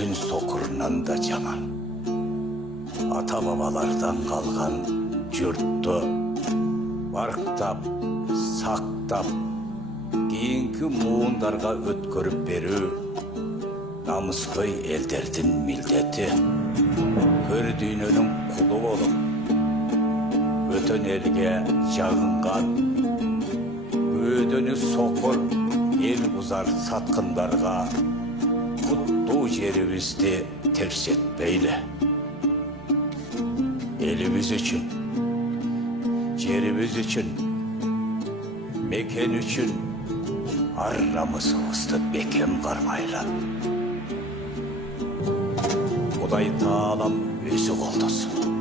Özün sokurundan da caman. Ata babalardan kalgan jurttu barktap, saktap, kийинки муундарга өткөрүп берүү намыскөй элдердин милдети. Көр дүйнөнүн кулу болуп, өтөн элге жагынган, өдөнү сокур эл бузар саткындарга куттуу жерибизди терс этпейли. Elimiz için, yerimiz için, mekan için arramızı bekem karmayla. Kuday Taalam özü koldusun.